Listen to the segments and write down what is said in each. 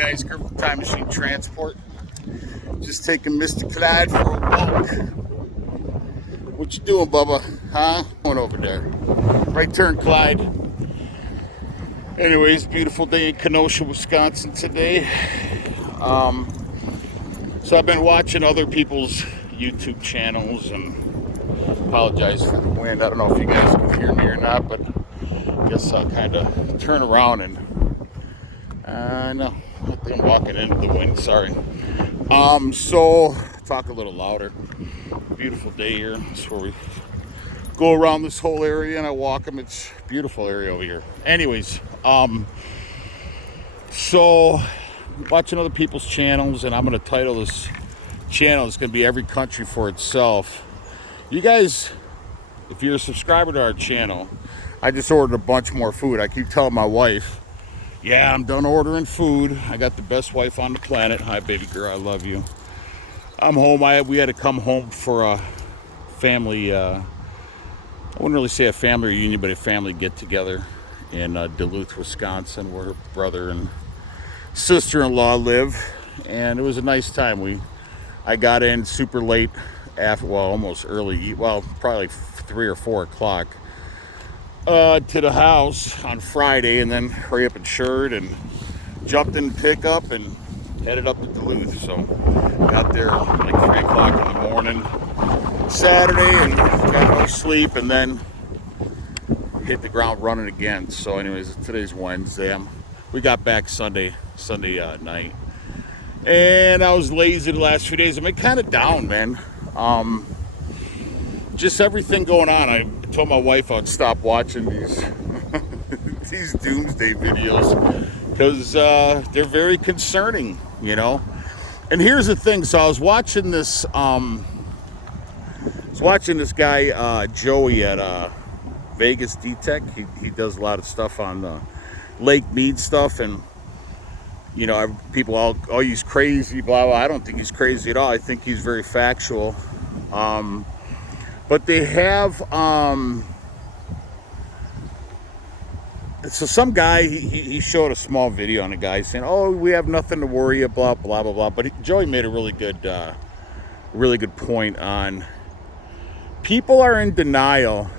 guys, Griffin Time Machine Transport. Just taking Mr. Clyde for a walk. What you doing, Bubba? Huh? Going over there. Right turn, Clyde. Anyways, beautiful day in Kenosha, Wisconsin today. So I've been watching other people's YouTube channels and apologize for the wind. I don't know if you guys can hear me or not, but I guess I'll kind of turn around and no, I think I'm walking into the wind, sorry. So talk a little louder. Beautiful day here. That's where we go around this whole area and I walk them. It's a beautiful area over here. Anyways, so watching other people's channels, and I'm going to title this channel, it's going to be Every Country for Itself. You guys, if you're a subscriber to our channel, I just ordered a bunch more food. I keep telling my wife, yeah, I'm done ordering food. I got the best wife on the planet. Hi, baby girl, I love you. I'm home. We had to come home for a family, I wouldn't really say a family reunion, but a family get-together in Duluth, Wisconsin, where her brother and sister-in-law live. And it was a nice time. I got in super late, almost early, probably like 3 or 4 o'clock. To the house on Friday, and then hurry up and shirt and jumped in pickup and headed up to Duluth. So got there like 3 o'clock in the morning Saturday and got no sleep, and then hit the ground running again. So anyways, today's Wednesday. We got back Sunday night, and I was lazy the last few days. I'm kind of down, man. Just everything going on. I told my wife I'd stop watching these these doomsday videos because they're very concerning, you know. And here's the thing. So I was watching this guy Joey at Vegas D-Tech. He does a lot of stuff on the Lake Mead stuff, and you know, people all, oh, he's crazy, blah blah. I don't think he's crazy at all. I think he's very factual. But they have, so some guy, he showed a small video on a guy saying, oh, we have nothing to worry about, blah, blah, blah. But Joey made a really good point on people are in denial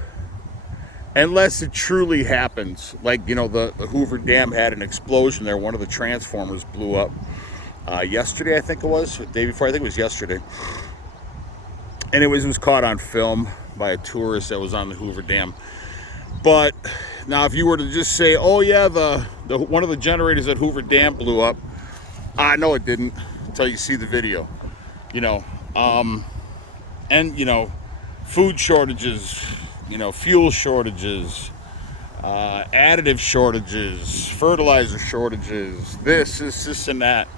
unless it truly happens. Like, you know, the Hoover Dam had an explosion there. One of the transformers blew up yesterday, I think it was, the day before, I think it was yesterday. And it was caught on film by a tourist that was on the Hoover Dam. But now, if you were to just say, "Oh yeah, the one of the generators at Hoover Dam blew up," no, it didn't, until you see the video. You know, and you know, food shortages, you know, fuel shortages, additive shortages, fertilizer shortages, this, and that,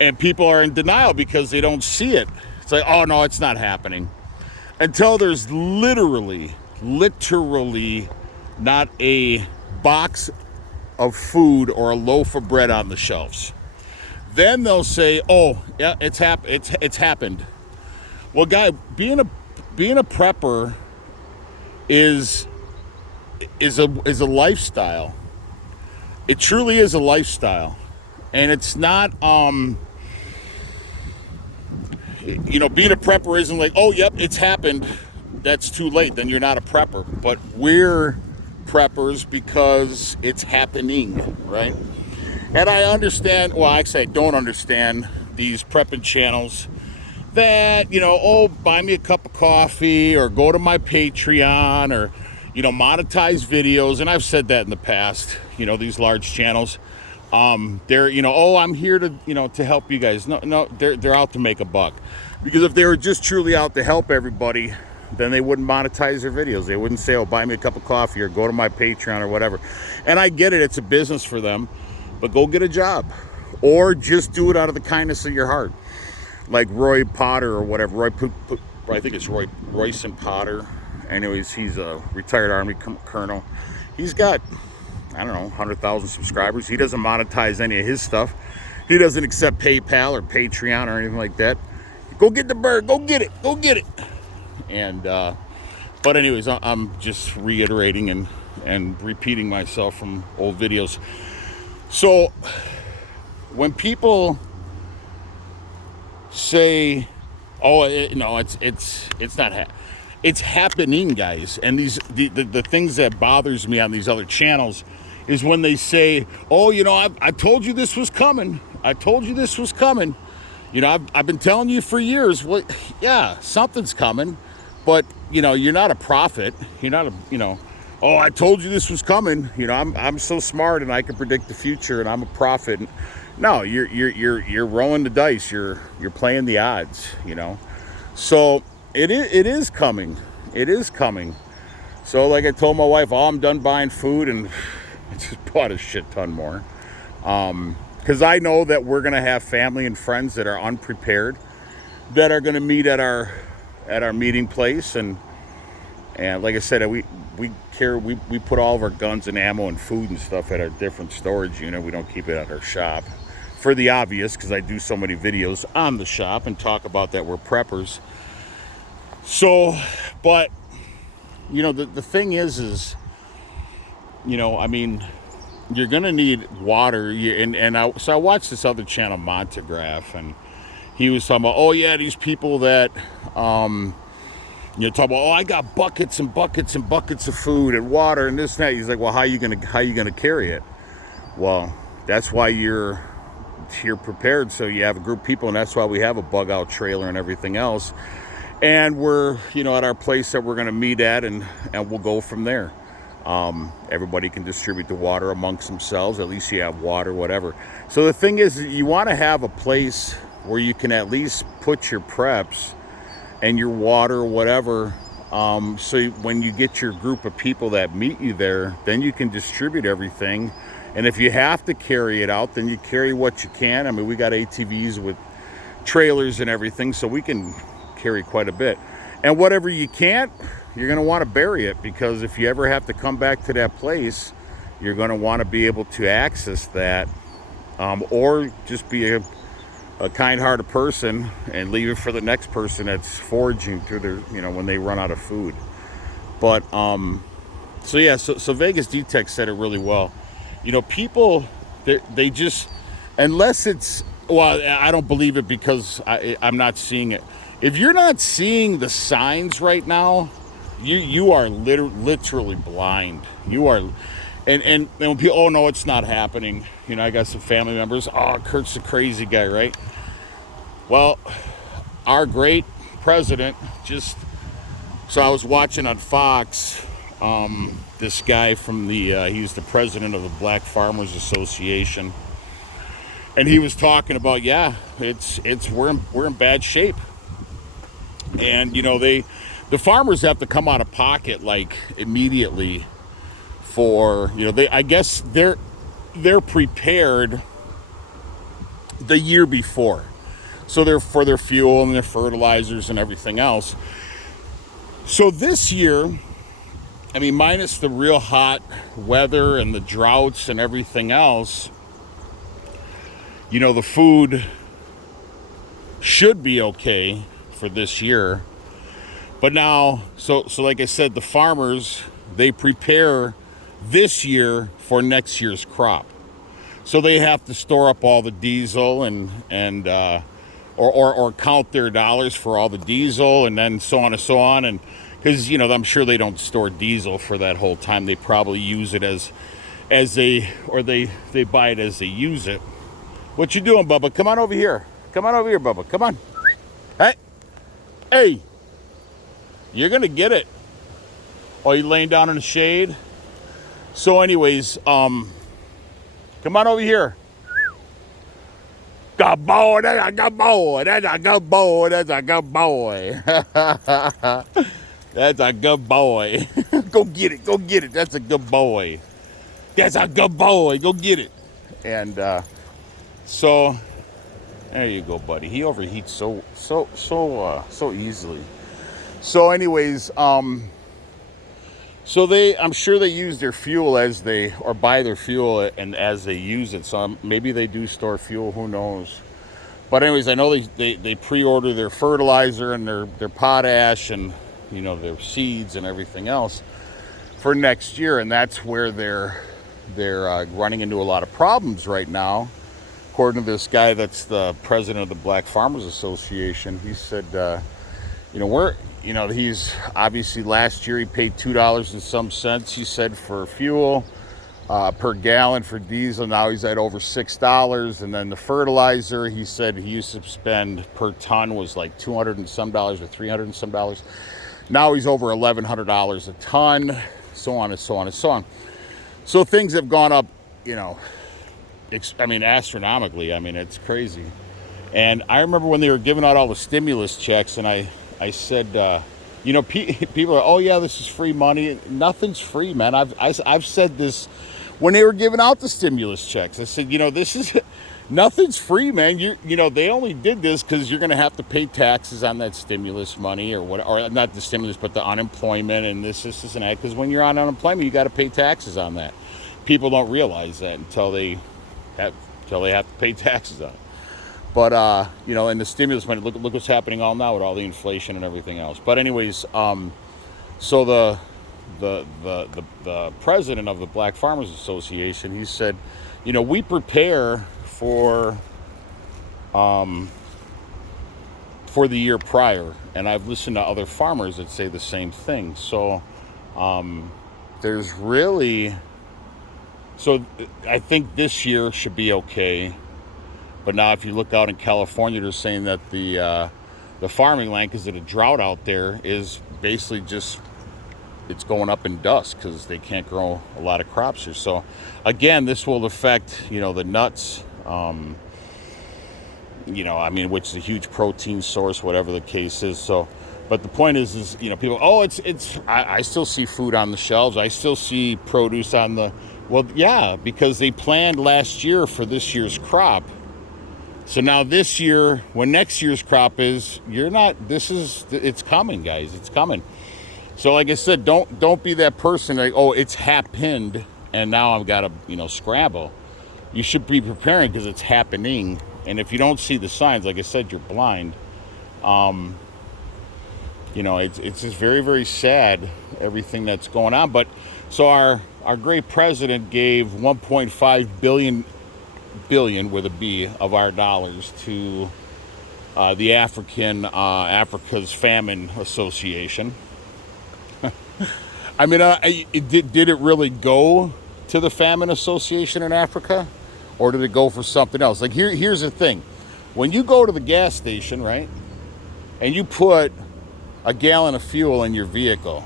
and people are in denial because they don't see it. It's like, oh no, it's not happening. Until there's literally not a box of food or a loaf of bread on the shelves. Then they'll say, oh yeah, it's happened. Well, guy, being a prepper is a lifestyle. It truly is a lifestyle. And it's not you know, being a prepper isn't like, oh, yep, it's happened, that's too late, then you're not a prepper. But we're preppers because it's happening, right? And I understand, well, actually I don't understand these prepping channels that, you know, oh, buy me a cup of coffee or go to my Patreon or, you know, monetize videos. And I've said that in the past, you know, these large channels. They're, you know, oh, I'm here to, you know, to help you guys. No, they're out to make a buck. Because if they were just truly out to help everybody, then they wouldn't monetize their videos. They wouldn't say, oh, buy me a cup of coffee or go to my Patreon or whatever. And I get it, it's a business for them, but go get a job or just do it out of the kindness of your heart. Like Roy Potter or whatever, I think it's Royson Potter. Anyways, he's a retired Army colonel. He's got, I don't know, 100,000 subscribers. He doesn't monetize any of his stuff. He doesn't accept PayPal or Patreon or anything like that. Go get the bird. Go get it. And, but anyways, I'm just reiterating and repeating myself from old videos. So when people say, "Oh, no, it's not it's happening, guys." And the things that bothers me on these other channels is when they say, "Oh, I told you this was coming. I told you this was coming. I've been telling you for years." Well, yeah, something's coming, but you're not a prophet. You're not "Oh, I told you this was coming. I'm so smart and I can predict the future and I'm a prophet." No, you're rolling the dice. You're playing the odds. So it is coming. It is coming. So like I told my wife, I'm done buying food, and I just bought a shit ton more. Because I know that we're gonna have family and friends that are unprepared, that are gonna meet at our meeting place, and like I said, we put all of our guns and ammo and food and stuff at our different storage unit. We don't keep it at our shop, for the obvious, because I do so many videos on the shop and talk about that we're preppers. So, but the thing is I mean, you're gonna need water. So I watched this other channel, Montagraph, and he was talking about, oh yeah, these people that talking about, oh, I got buckets and buckets and buckets of food and water and this and that. He's like, well, how you gonna carry it? Well, that's why you're prepared. So you have a group of people, and that's why we have a bug out trailer and everything else. And we're at our place that we're gonna meet at, and we'll go from there. Everybody can distribute the water amongst themselves. At least you have water, whatever. So the thing is, you want to have a place where you can at least put your preps and your water or whatever, so when you get your group of people that meet you there, then you can distribute everything. And if you have to carry it out, then you carry what you can. I mean, we got ATVs with trailers and everything, so we can carry quite a bit. And whatever you can't, you're going to want to bury it, because if you ever have to come back to that place, you're going to want to be able to access that, or just be a kind-hearted person and leave it for the next person that's foraging through their, when they run out of food. But so yeah, so Vegas D-Tech said it really well. People, they just, unless it's, well, I don't believe it, because I'm not seeing it. If you're not seeing the signs right now, you are literally blind. You are, and when people, oh no, it's not happening. I got some family members, oh, Kurt's a crazy guy, right? Well, our great president so I was watching on Fox, this guy from he's the president of the Black Farmers Association, and he was talking about, yeah, we're in bad shape. And the farmers have to come out of pocket like immediately for, I guess they're prepared the year before, so they're for their fuel and their fertilizers and everything else. So this year, I mean, minus the real hot weather and the droughts and everything else, the food should be okay for this year. But now, so like I said, the farmers, they prepare this year for next year's crop. So they have to store up all the diesel and or count their dollars for all the diesel, and then so on and so on. And because I'm sure they don't store diesel for that whole time. They probably use it as they buy it as they use it. What you doing, Bubba? Come on over here. Come on over here, Bubba. Come on. Hey, you're gonna get it. Oh, you laying down in the shade? So anyways, come on over here. Good boy, that's a good boy, that's a good boy, that's a good boy. That's a good boy. Go get it, that's a good boy. That's a good boy, go get it. And so there you go, buddy. He overheats so easily. So anyways, I'm sure they use their fuel or buy their fuel and as they use it. So maybe they do store fuel, who knows. But anyways, I know they pre-order their fertilizer and their potash and their seeds and everything else for next year, and that's where they're running into a lot of problems right now, according to this guy that's the president of the Black Farmers Association, he said, he's obviously last year he paid $2 and some cents, he said, for fuel per gallon for diesel. Now he's at over $6. And then the fertilizer, he said he used to spend per ton was like $200 and some dollars or $300 and some dollars. Now he's over $1,100 a ton, so on and so on and so on. So things have gone up, astronomically. I mean, it's crazy. And I remember when they were giving out all the stimulus checks, and I said, people are, oh yeah, this is free money. Nothing's free, man. I've said this when they were giving out the stimulus checks. I said, this is nothing's free, man. They only did this because you're going to have to pay taxes on that stimulus money or not the stimulus, but the unemployment and this and that. Because when you're on unemployment, you got to pay taxes on that. People don't realize that until they have to pay taxes on it. But and the stimulus money. Look what's happening all now with all the inflation and everything else. But anyways, so the president of the Black Farmers Association, he said, we prepare for the year prior, and I've listened to other farmers that say the same thing. So there's really, so I think this year should be okay. But now if you look out in California, they're saying that the farming land, because of the drought out there, is basically just, it's going up in dust because they can't grow a lot of crops here. So again, this will affect, the nuts, which is a huge protein source, whatever the case is. So, but the point is people, I still see food on the shelves. I still see produce on the, well, yeah, because they planned last year for this year's crop. So now this year, when next year's crop is, it's coming, guys. It's coming. So like I said, don't be that person like, oh, it's happened and now I've got to, scramble. You should be preparing because it's happening. And if you don't see the signs, like I said, you're blind. It's just very, very sad, everything that's going on. But so our great president gave 1.5 billion with a B of our dollars to the Africa's Famine Association. Did it really go to the Famine Association in Africa, or did it go for something else? Like here's the thing: when you go to the gas station, right, and you put a gallon of fuel in your vehicle,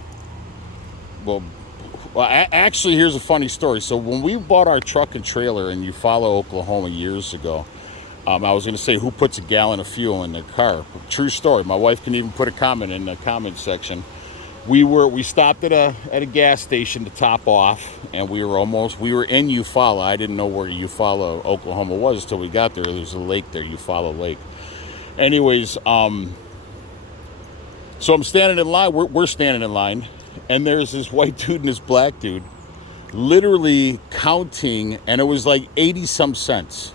actually, here's a funny story. So when we bought our truck and trailer in Eufaula, Oklahoma years ago, I was going to say, who puts a gallon of fuel in their car? True story. My wife can even put a comment in the comment section. We stopped at a gas station to top off, and we were in Eufaula. I didn't know where Eufaula, Oklahoma was until we got there. There's a lake there, Eufaula Lake. Anyways, so I'm standing in line. We're standing in line. And there's this white dude and this black dude literally counting, and it was like 80 some cents.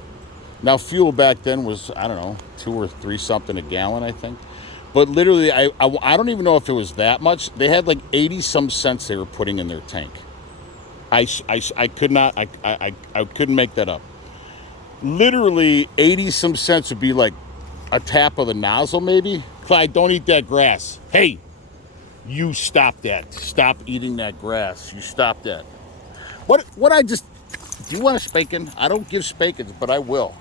Now fuel back then was, I don't know, 2 or 3 something a gallon, I think. But literally, I don't even know if it was that much. They had like 80 some cents they were putting in their tank. I couldn't make that up. Literally 80 some cents would be like a tap of the nozzle maybe. Clyde, don't eat that grass. Hey! You stop that. Stop eating that grass. You stop that. Do you want a spanking? I don't give spankings, but I will.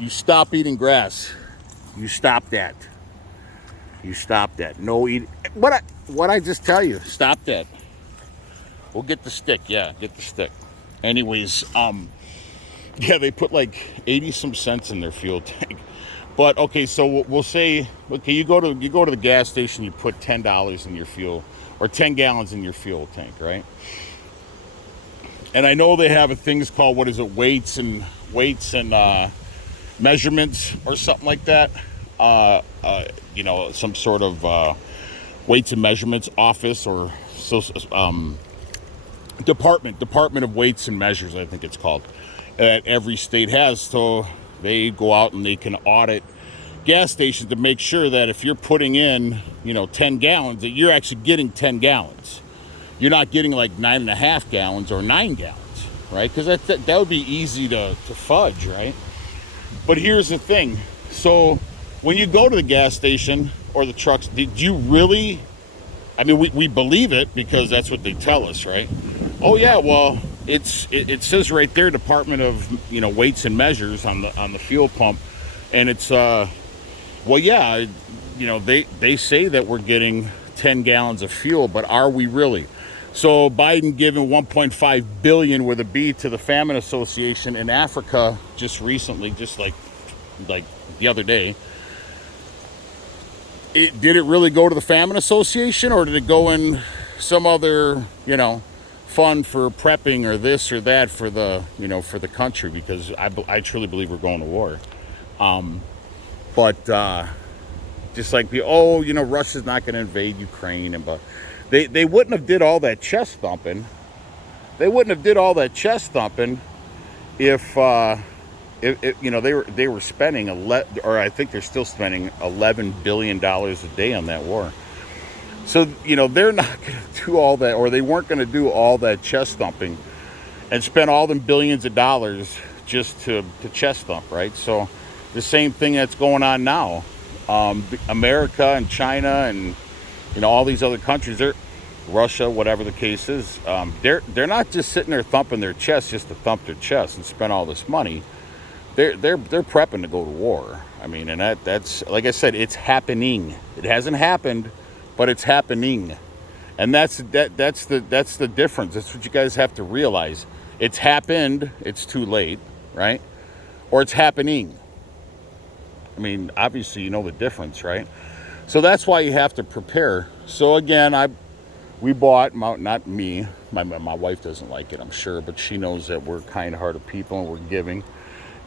You stop eating grass. You stop that. You stop that. No eat. What I just tell you? Stop that. We'll get the stick. Yeah, get the stick. Anyways, they put like 80 some cents in their fuel tank. But okay, so we'll say, okay, you go to the gas station, you put $10 in your fuel, or 10 gallons in your fuel tank, right? And I know they have things called, weights and measurements or something like that. Some sort of weights and measurements office or department of weights and measures, I think it's called, that every state has. So they go out and they can audit gas stations to make sure that if you're putting in, 10 gallons, that you're actually getting 10 gallons. You're not getting like 9.5 gallons or 9 gallons, right? Because that would be easy to fudge, right? But here's the thing. So when you go to the gas station or the trucks, did you really, I mean, we believe it because that's what they tell us, right? Oh yeah, well, it says right there, Department of Weights and Measures on the fuel pump, and it's well, yeah, they say that we're getting 10 gallons of fuel, but are we really? So Biden giving 1.5 billion with a B to the Famine Association in Africa just recently, just like the other day. Did it really go to the Famine Association, or did it go in some other, fund for prepping or this or that for the, for the country? Because I truly believe we're going to war. But just like Russia's not going to invade Ukraine, but they wouldn't have did all that chest thumping. They wouldn't have did all that chest thumping if they were spending I think they're still spending $11 billion a day on that war. So they're not going to do all that, or they weren't going to do all that chest thumping and spend all them billions of dollars just to chest thump, right? So the same thing that's going on now. America and China and all these other countries, Russia, whatever the case is, they're not just sitting there thumping their chest just to thump their chest and spend all this money. They're prepping to go to war. I mean, and that's like I said, it's happening. It hasn't happened, but it's happening, and that's the difference. That's what you guys have to realize. It's happened. It's too late, right? Or it's happening. I mean, obviously, you know the difference, right? So that's why you have to prepare. So again, we bought, not me. My wife doesn't like it, I'm sure, but she knows that we're kind-hearted people and we're giving.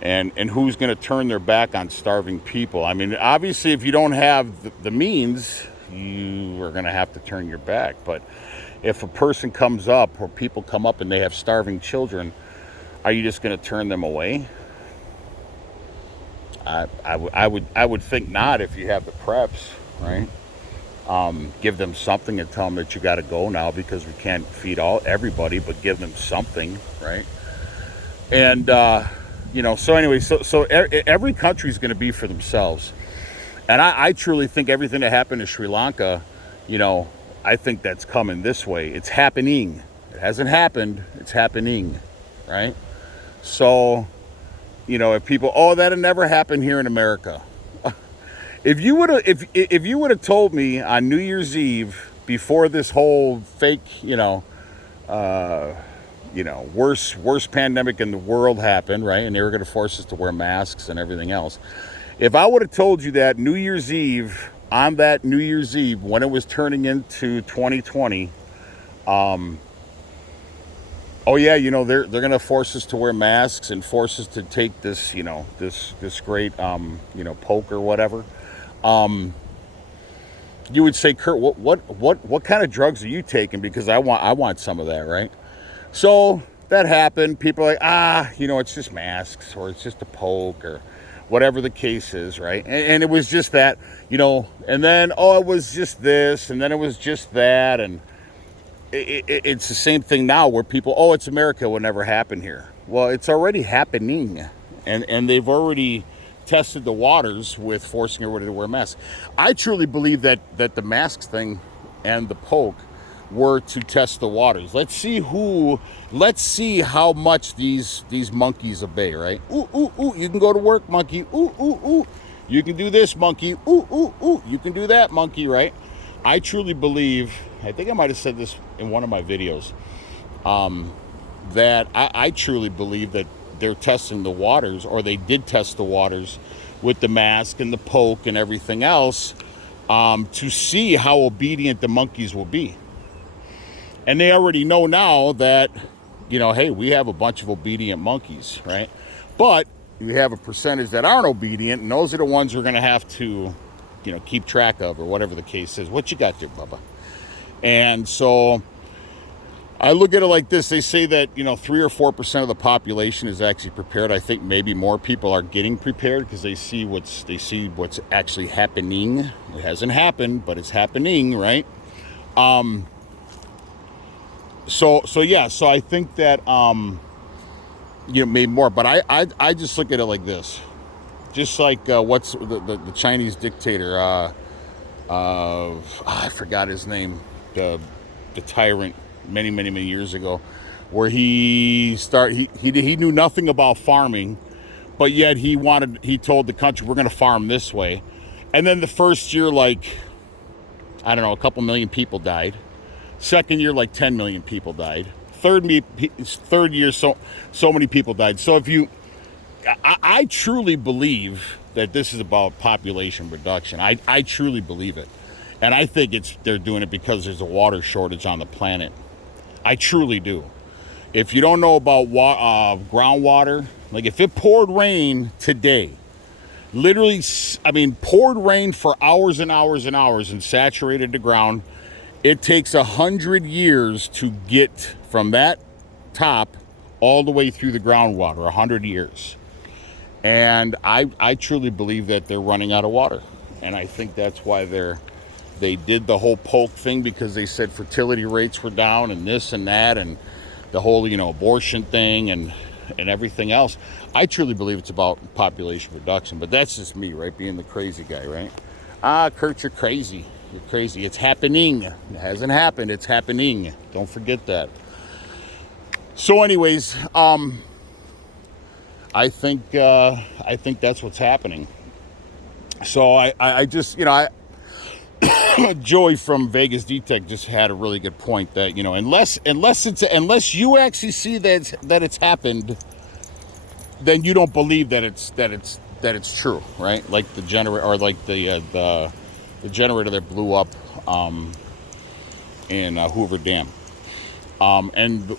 And who's going to turn their back on starving people? I mean, obviously, if you don't have the means, you are going to have to turn your back. But if a person comes up, or people come up and they have starving children, are you just going to turn them away? I would think not if you have the preps, right? Give them something and tell them that you got to go now because we can't feed everybody, but give them something, right? And so anyway, so every country is going to be for themselves, and I truly think everything that happened in Sri Lanka, I think that's coming this way. It's happening. It hasn't happened. It's happening, right? So, if people, that'll never happen here in America. If you would have told me on New Year's Eve before this whole fake, worst pandemic in the world happened, right? And they were going to force us to wear masks and everything else. If I would have told you that New Year's Eve, on that New Year's Eve, when it was turning into 2020, they're going to force us to wear masks and force us to take this, this great, poke or whatever. You would say, Kurt, what kind of drugs are you taking? Because I want some of that, right? So that happened. People are like, it's just masks, or it's just a poke, or whatever the case is, right? And it was just that, and then, it was just this, and then it was just that, and it's the same thing now where people, it's America, it will never happen here. Well, it's already happening, and they've already tested the waters with forcing everybody to wear masks. I truly believe that the masks thing and the poke were to test the waters. Let's see how much these monkeys obey, right? Ooh, ooh, ooh, you can go to work, monkey. Ooh, ooh, ooh. You can do this, monkey. Ooh, ooh, ooh. You can do that, monkey, right? I truly believe, I think I might have said this in one of my videos, that I truly believe that they're testing the waters, or they did test the waters with the mask and the poke and everything else, to see how obedient the monkeys will be. And they already know now that, hey, we have a bunch of obedient monkeys, right? But you have a percentage that aren't obedient, and those are the ones we're going to have to, keep track of, or whatever the case is. What you got there, Bubba? And so I look at it like this. They say that, 3 or 4% of the population is actually prepared. I think maybe more people are getting prepared because they see what's actually happening. It hasn't happened, but it's happening, right? So I think that, maybe more, but I just look at it like this. Just like what's the Chinese dictator? I forgot his name. The tyrant many years ago, where he knew nothing about farming, but yet he told the country, we're going to farm this way. And then the first year, like, I don't know, a couple million people died. Second year, like 10 million people died. Third year, so many people died. So I truly believe that this is about population reduction. I truly believe it. And I think they're doing it because there's a water shortage on the planet. I truly do. If you don't know about groundwater, like if it poured rain today, literally, I mean, poured rain for hours and hours and hours and saturated the ground, it takes 100 years to get from that top all the way through the groundwater, 100 years. And I truly believe that they're running out of water. And I think that's why they did the whole Polk thing, because they said fertility rates were down and this and that and the whole, abortion thing and everything else. I truly believe it's about population reduction, but that's just me, right? Being the crazy guy, right? Kurt, you're crazy. You're crazy. It's happening. It hasn't happened. It's happening. Don't forget that. So anyways, I think that's what's happening. So I just, Joey from Vegas D-Tech just had a really good point that, unless you actually see that it's happened, then you don't believe that it's true, right? Like the generator, or like the generator that blew up in Hoover Dam, and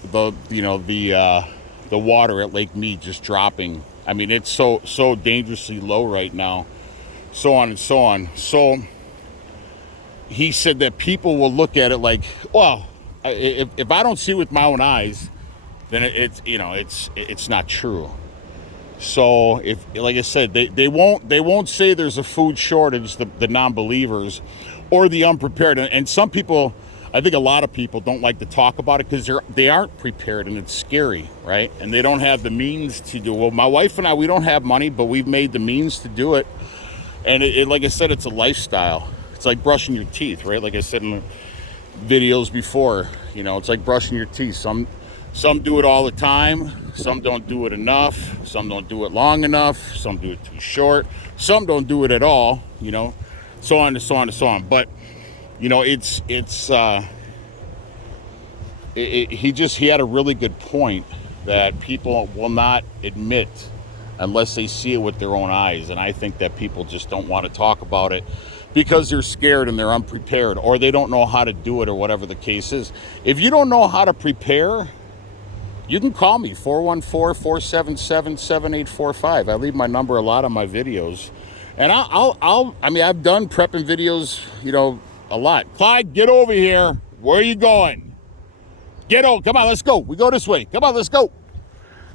the water at Lake Mead just dropping. I mean, it's so dangerously low right now, so on and so on. So he said that people will look at it like, well, if I don't see it with my own eyes, then it's not true. So if, like I said, they won't say there's a food shortage, the non-believers or the unprepared. And some people, I think a lot of people don't like to talk about it because they aren't prepared, and it's scary, right? And they don't have the means to do it. Well, my wife and I, we don't have money, but we've made the means to do it. And it like I said, it's a lifestyle. It's like brushing your teeth, right? Like I said in the videos before, it's like brushing your teeth. Some do it all the time. Some don't do it enough. Some don't do it long enough. Some do it too short. Some don't do it at all, so on and so on and so on. But, he had a really good point that people will not admit unless they see it with their own eyes. And I think that people just don't want to talk about it because they're scared and they're unprepared, or they don't know how to do it, or whatever the case is. If you don't know how to prepare, you can call me, 414-477-7845. I leave my number a lot on my videos. And I've done prepping videos, a lot. Clyde, get over here. Where are you going? Get over. Come on, let's go. We go this way. Come on, let's go.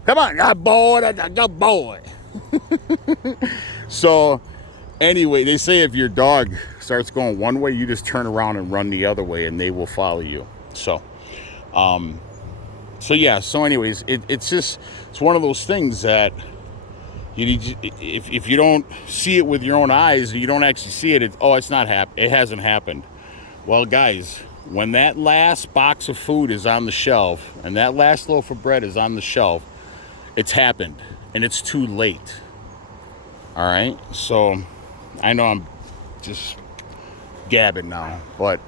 Come on. Good boy. So, anyway, they say if your dog starts going one way, you just turn around and run the other way, and they will follow you. So anyways, it's one of those things that if you don't see it with your own eyes, and you don't actually see it, it's not it hasn't happened. Well, guys, when that last box of food is on the shelf and that last loaf of bread is on the shelf, it's happened, and it's too late. All right, so I know I'm just gabbing now, but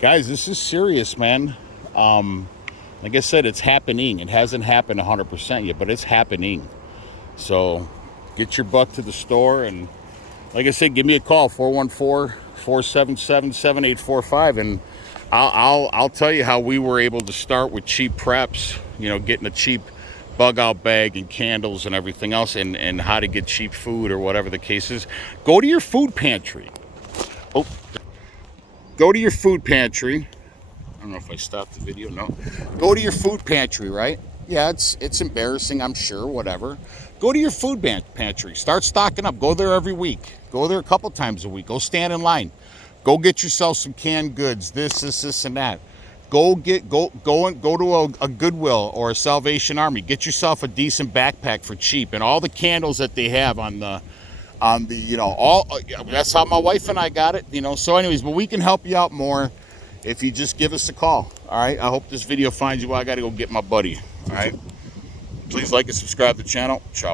guys, this is serious, man. Like I said, it's happening. It hasn't happened 100% yet, but it's happening. So get your butt to the store, and like I said, give me a call, 414-477-7845, and I'll tell you how we were able to start with cheap preps, getting a cheap bug out bag and candles and everything else, and how to get cheap food or whatever the case is. Go to your food pantry. Go to your food pantry. I don't know if I stopped the video. No. Go to your food pantry, right? Yeah, it's embarrassing, I'm sure, whatever. Go to your food pantry. Start stocking up. Go there every week. Go there a couple times a week. Go stand in line. Go get yourself some canned goods, this, and that. Go to a Goodwill or a Salvation Army. Get yourself a decent backpack for cheap, and all the candles that they have on on the, you know, all, that's how my wife and I got it, you know. So anyways, but we can help you out more if you just give us a call. All right, I hope this video finds you. I got to go get my buddy. All right, please like and subscribe to the channel. Ciao.